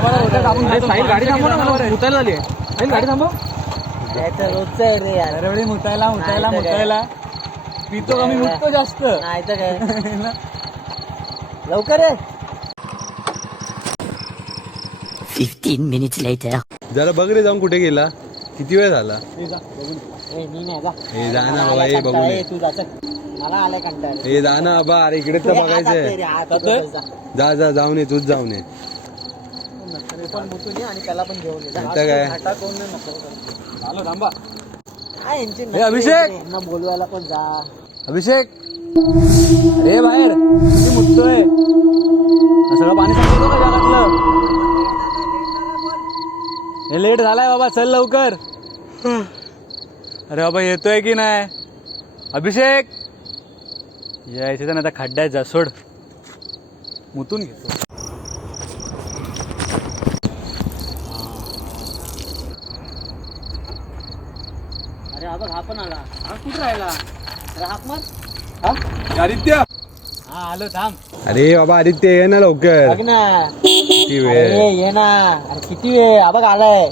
गाडी थांबव ना, मुतायला झाली गाडी थांबव. रोजचं आहे रे यार. अरे मुतायला पितो कमी मुततो जास्त. नाही तर काय लवकर आहे. 15 minutes later. जरा बघ रे, जाऊन कुठे गेला, किती वेळ झाला. मी नाही जा. हे जा ना बाबा, हे बघून ये. तू जाच मला आलाय कंटाळा. हे जा ना बाबा, अरे इकडे तर बघायचंय. जा जा, जाऊन ये, तूच जाऊन ये. पण मुतून ये आणि त्याला पण घेऊन ये. काय आलो थांबा. काय यांची हे अभिषेक! यांना बोलवायला पण जा. अभिषेक, अरे बाहेर किती मुततोय. सगळं पाणी सांगतो का जगातलं. हे लेट झालाय बाबा, चल लवकर. अरे बाबा येतोय की नाही अभिषेक. यायचं तर नाही आता खड्ड्यात जा, सोड मुतून घेतो. अरे हा बघ, हा पण आला. हा कुठं राहिला. अरे हाक मार. आदित्य, हा आलो थांब. अरे बाबा आदित्य, ये ना लवकर. बघ ना. किती वेळ. अरे ये ना. अरे किती वेळ. हा बघ आलाय.